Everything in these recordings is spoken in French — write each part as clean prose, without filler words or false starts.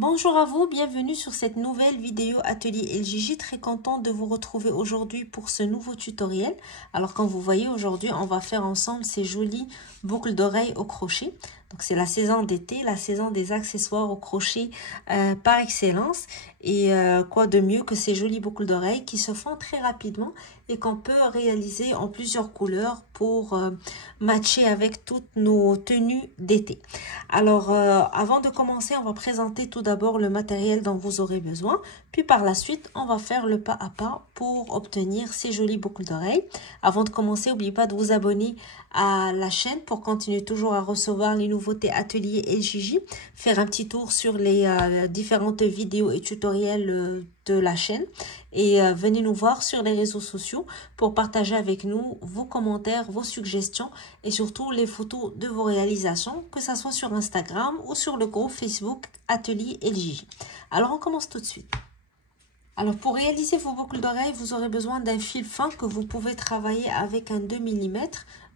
Bonjour à vous, bienvenue sur cette nouvelle vidéo atelier LJJ. Très contente de vous retrouver aujourd'hui pour ce nouveau tutoriel. Alors comme vous voyez aujourd'hui, on va faire ensemble ces jolies boucles d'oreilles au crochet. Donc c'est la saison d'été, la saison des accessoires au crochet par excellence. Et quoi de mieux que ces jolies boucles d'oreilles qui se font très rapidement et qu'on peut réaliser en plusieurs couleurs pour matcher avec toutes nos tenues d'été. Alors avant de commencer, on va présenter tout d'abord le matériel dont vous aurez besoin. Puis par la suite, on va faire le pas à pas pour obtenir ces jolies boucles d'oreilles. Avant de commencer, n'oubliez pas de vous abonner à la chaîne pour continuer toujours à recevoir les nouveautés ateliers LJJ. Faire un petit tour sur les différentes vidéos et tutoriels de la chaîne. Et venez nous voir sur les réseaux sociaux pour partager avec nous vos commentaires, vos suggestions et surtout les photos de vos réalisations, que ce soit sur Instagram ou sur le groupe Facebook Atelier LJJ. Alors on commence tout de suite. Alors pour réaliser vos boucles d'oreilles, vous aurez besoin d'un fil fin que vous pouvez travailler avec un 2 mm.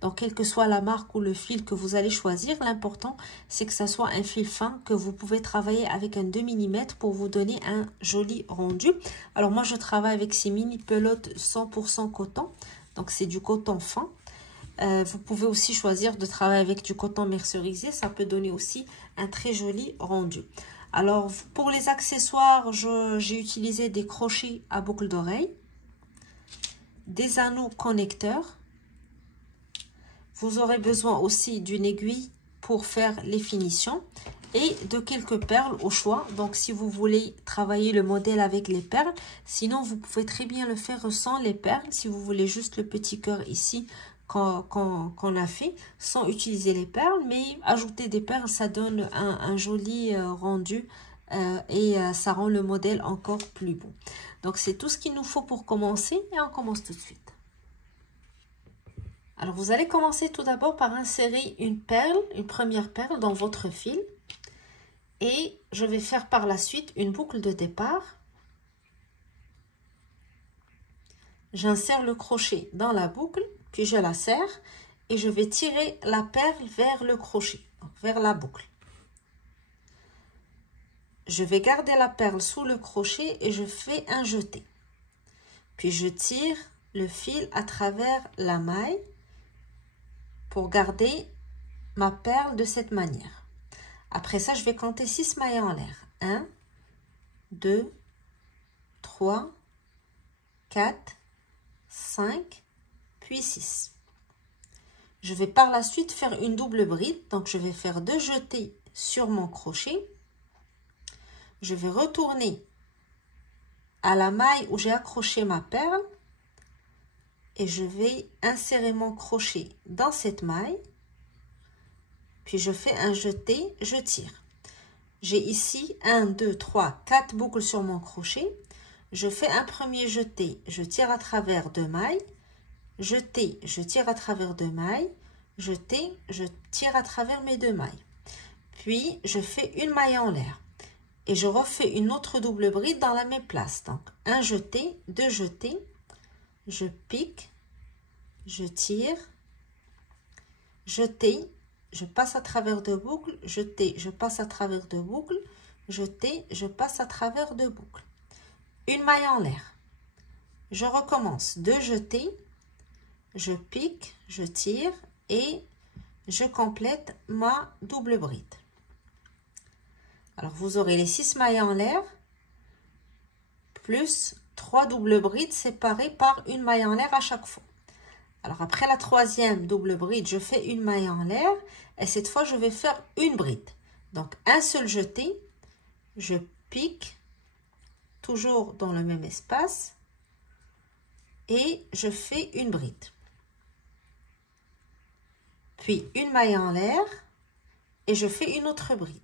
Donc quelle que soit la marque ou le fil que vous allez choisir, l'important c'est que ça soit un fil fin que vous pouvez travailler avec un 2 mm pour vous donner un joli rendu. Alors moi je travaille avec ces mini pelotes 100% coton, donc c'est du coton fin. Vous pouvez aussi choisir de travailler avec du coton mercerisé, ça peut donner aussi un très joli rendu. Alors, pour les accessoires, j'ai utilisé des crochets à boucles d'oreilles, des anneaux connecteurs. Vous aurez besoin aussi d'une aiguille pour faire les finitions et de quelques perles au choix. Donc, si vous voulez travailler le modèle avec les perles, sinon vous pouvez très bien le faire sans les perles. Si vous voulez juste le petit cœur ici qu'on a fait sans utiliser les perles, mais ajouter des perles, ça donne un joli rendu et ça rend le modèle encore plus beau. Donc c'est tout ce qu'il nous faut pour commencer et on commence tout de suite. Alors vous allez commencer tout d'abord par insérer une première perle dans votre fil et je vais faire par la suite une boucle de départ. J'insère le crochet dans la boucle, puis je la serre et je vais tirer la perle vers le crochet, vers la boucle. Je vais garder la perle sous le crochet et je fais un jeté. Puis je tire le fil à travers la maille pour garder ma perle de cette manière. Après ça, je vais compter 6 mailles en l'air. 1, 2, 3, 4, 5, puis 6. Je vais par la suite faire une double bride. Donc, je vais faire 2 jetés sur mon crochet. Je vais retourner à la maille où j'ai accroché ma perle. Et je vais insérer mon crochet dans cette maille. Puis, je fais un jeté, je tire. J'ai ici 1, 2, 3, 4 boucles sur mon crochet. Je fais un premier jeté, je tire à travers 2 mailles. Jeté, je tire à travers 2 mailles, jeté, je tire à travers mes 2 mailles. Puis, je fais une maille en l'air. Et je refais une autre double bride dans la même place. Donc, un jeté, 2 jetés, je pique, je tire, jeté, je passe à travers 2 boucles, jeté, je passe à travers 2 boucles, jeté, je passe à travers 2 boucles. Une maille en l'air. Je recommence, 2 jetés, je pique, je tire et je complète ma double bride. Alors, vous aurez les 6 mailles en l'air plus 3 doubles brides séparées par une maille en l'air à chaque fois. Alors, après la troisième double bride, je fais une maille en l'air et cette fois, je vais faire une bride. Donc, un seul jeté, je pique toujours dans le même espace et je fais une bride. Puis une maille en l'air et je fais une autre bride.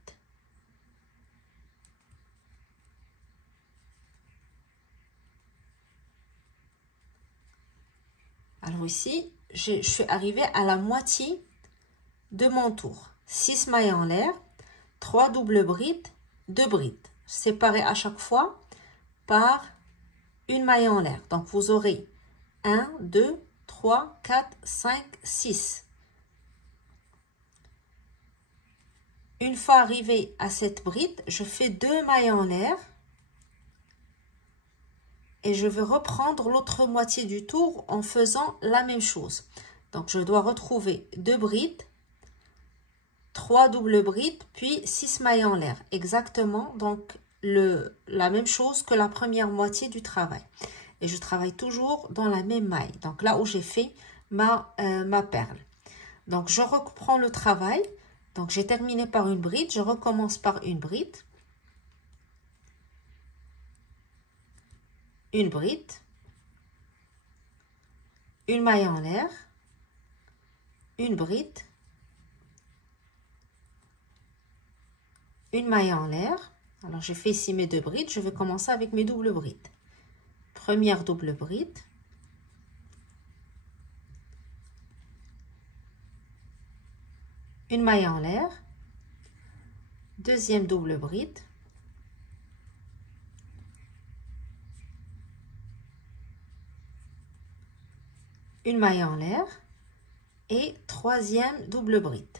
Alors ici, je suis arrivée à la moitié de mon tour. 6 mailles en l'air, 3 doubles brides, 2 brides, séparées à chaque fois par une maille en l'air. Donc vous aurez 1, 2, 3, 4, 5, 6. Une fois arrivé à cette bride, je fais 2 mailles en l'air. Et je vais reprendre l'autre moitié du tour en faisant la même chose. Donc, je dois retrouver 2 brides, 3 doubles brides, puis 6 mailles en l'air. Exactement, donc, la même chose que la première moitié du travail. Et je travaille toujours dans la même maille. Donc, là où j'ai fait ma perle. Donc, je reprends le travail. Donc, j'ai terminé par une bride. Je recommence par une bride. Une bride. Une maille en l'air. Une bride. Une maille en l'air. Alors, j'ai fait ici mes 2 brides. Je vais commencer avec mes doubles brides. Première double bride. Une maille en l'air. Deuxième double bride. Une maille en l'air. Et troisième double bride.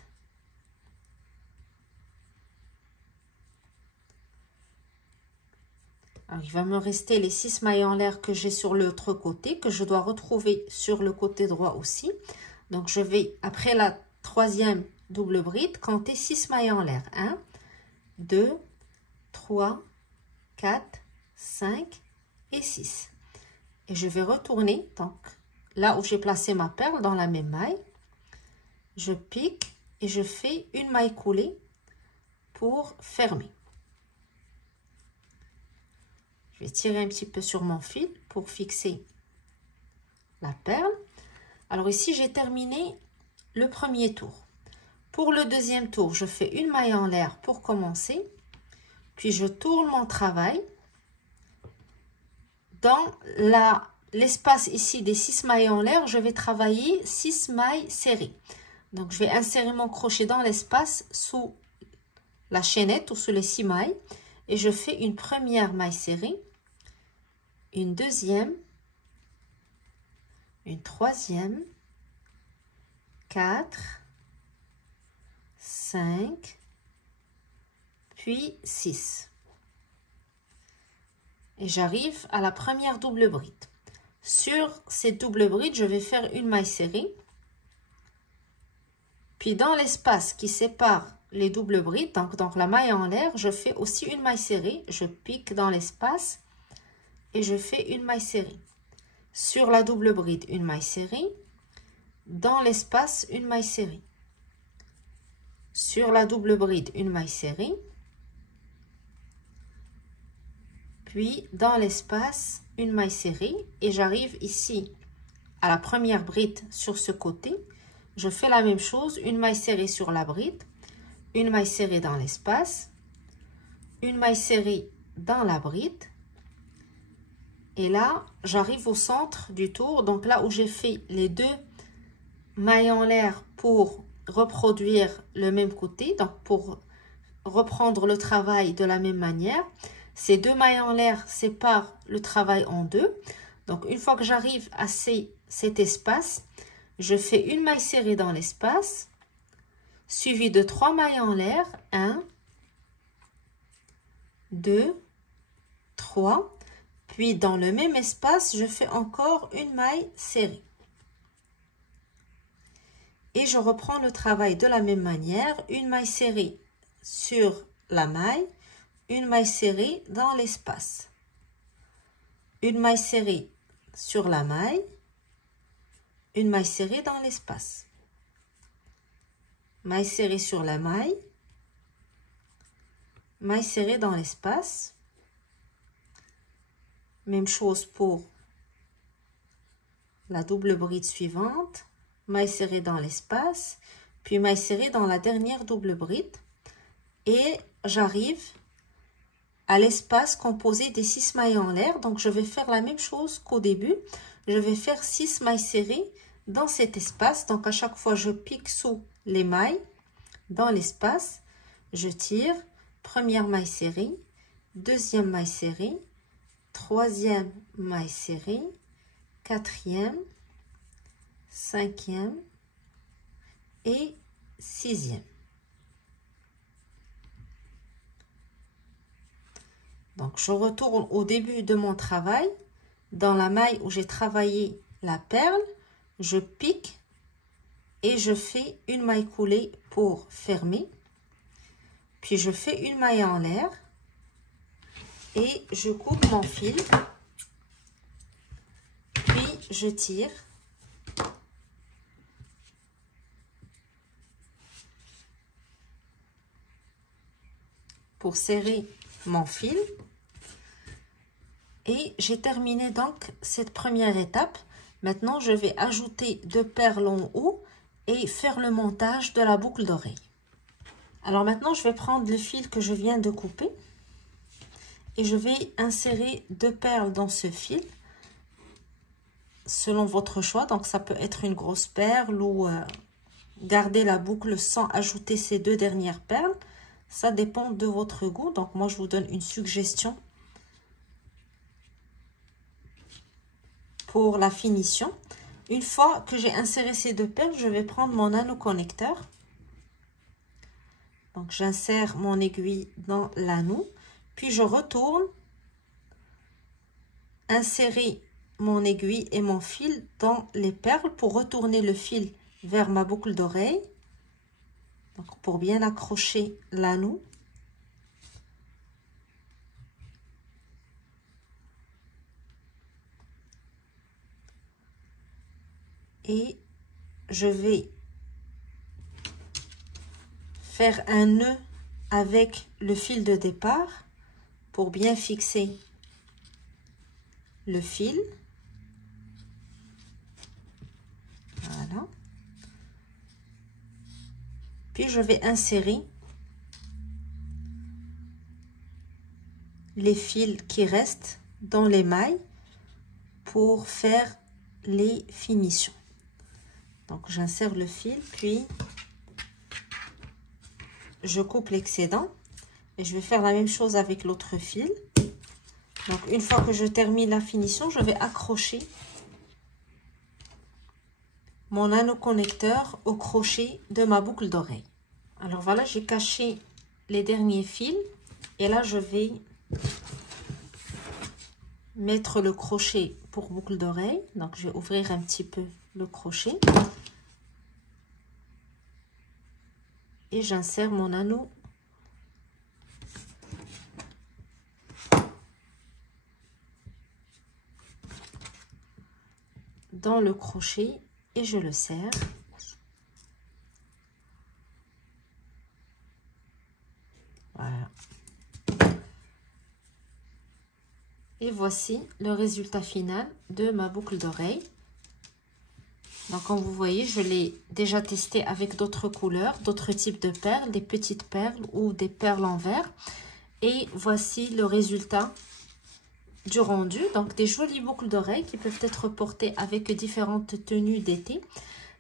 Alors, il va me rester les 6 mailles en l'air que j'ai sur l'autre côté, que je dois retrouver sur le côté droit aussi. Donc, je vais, après la troisième double bride, compter 6 mailles en l'air. 1, 2, 3, 4, 5 et 6. Et je vais retourner, donc, là où j'ai placé ma perle, dans la même maille. Je pique et je fais une maille coulée pour fermer. Je vais tirer un petit peu sur mon fil pour fixer la perle. Alors ici, j'ai terminé le premier tour. Pour le deuxième tour, je fais une maille en l'air pour commencer. Puis je tourne mon travail. Dans l'espace ici des 6 mailles en l'air, je vais travailler 6 mailles serrées. Donc je vais insérer mon crochet dans l'espace sous la chaînette ou sous les 6 mailles. Et je fais une première maille serrée. Une deuxième, une troisième, 4, 5, puis 6. Et j'arrive à la première double bride. Sur cette double bride, je vais faire une maille serrée. Puis dans l'espace qui sépare les doubles brides, donc la maille en l'air, je fais aussi une maille serrée. Je pique dans l'espace. Et je fais une maille serrée. Sur la double bride, une maille serrée. Dans l'espace, une maille serrée. Sur la double bride, une maille serrée. Puis, dans l'espace, une maille serrée. Et j'arrive ici à la première bride sur ce côté. Je fais la même chose, une maille serrée sur la bride. Une maille serrée dans l'espace. Une maille serrée dans la bride. Et là, j'arrive au centre du tour. Donc là où j'ai fait les 2 mailles en l'air pour reproduire le même côté. Donc pour reprendre le travail de la même manière. Ces 2 mailles en l'air séparent le travail en 2. Donc une fois que j'arrive à cet espace, je fais une maille serrée dans l'espace. Suivi de 3 mailles en l'air. 1, 2, 3. Puis, dans le même espace, je fais encore une maille serrée. Et je reprends le travail de la même manière. Une maille serrée sur la maille. Une maille serrée dans l'espace. Une maille serrée sur la maille. Une maille serrée dans l'espace. Maille serrée sur la maille. Maille serrée dans l'espace. Même chose pour la double bride suivante. Maille serrée dans l'espace. Puis maille serrée dans la dernière double bride. Et j'arrive à l'espace composé des 6 mailles en l'air. Donc, je vais faire la même chose qu'au début. Je vais faire 6 mailles serrées dans cet espace. Donc, à chaque fois, je pique sous les mailles dans l'espace. Je tire. Première maille serrée. Deuxième maille serrée. Troisième maille serrée, quatrième, cinquième et sixième. Donc, je retourne au début de mon travail. Dans la maille où j'ai travaillé la perle, je pique et je fais une maille coulée pour fermer. Puis, je fais une maille en l'air et je coupe mon fil. Puis, je tire. Pour serrer mon fil. Et j'ai terminé donc cette première étape. Maintenant, je vais ajouter 2 perles en haut et faire le montage de la boucle d'oreille. Alors maintenant, je vais prendre le fil que je viens de couper et je vais insérer 2 perles dans ce fil selon votre choix. Donc, ça peut être une grosse perle ou garder la boucle sans ajouter ces 2 dernières perles. Ça dépend de votre goût. Donc, moi, je vous donne une suggestion pour la finition. Une fois que j'ai inséré ces 2 perles, je vais prendre mon anneau connecteur. Donc, j'insère mon aiguille dans l'anneau. Puis, je retourne insérer mon aiguille et mon fil dans les perles pour retourner le fil vers ma boucle d'oreille. Donc, pour bien accrocher l'anneau. Et je vais faire un nœud avec le fil de départ pour bien fixer le fil. Voilà. Puis je vais insérer les fils qui restent dans les mailles pour faire les finitions. Donc, j'insère le fil, puis je coupe l'excédent. Et je vais faire la même chose avec l'autre fil. Donc, une fois que je termine la finition, je vais accrocher mon anneau connecteur au crochet de ma boucle d'oreille. Alors, voilà, j'ai caché les derniers fils. Et là, je vais mettre le crochet pour boucle d'oreille. Donc, je vais ouvrir un petit peu le crochet. Et j'insère mon anneau dans le crochet et je le serre. Voilà. Et voici le résultat final de ma boucle d'oreille. Donc, comme vous voyez, je l'ai déjà testé avec d'autres couleurs, d'autres types de perles, des petites perles ou des perles en verre. Et voici le résultat du rendu. Donc, des jolies boucles d'oreilles qui peuvent être portées avec différentes tenues d'été.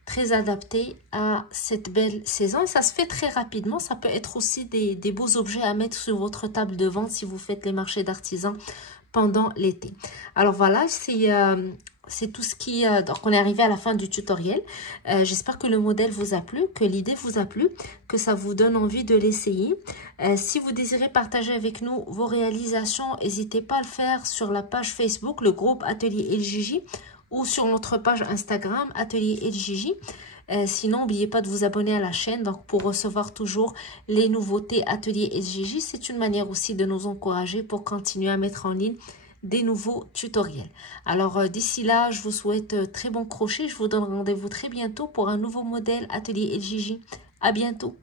Très adaptées à cette belle saison. Et ça se fait très rapidement. Ça peut être aussi des beaux objets à mettre sur votre table de vente si vous faites les marchés d'artisans pendant l'été. Alors, voilà, c'est tout ce qui... donc, on est arrivé à la fin du tutoriel. J'espère que le modèle vous a plu, que l'idée vous a plu, que ça vous donne envie de l'essayer. Si vous désirez partager avec nous vos réalisations, n'hésitez pas à le faire sur la page Facebook, le groupe Atelier LJJ, ou sur notre page Instagram, Atelier LJJ. Sinon, n'oubliez pas de vous abonner à la chaîne donc pour recevoir toujours les nouveautés Atelier LJJ. C'est une manière aussi de nous encourager pour continuer à mettre en ligne des nouveaux tutoriels. Alors d'ici là, je vous souhaite très bon crochet. Je vous donne rendez-vous très bientôt pour un nouveau modèle Atelier LJJ. À bientôt.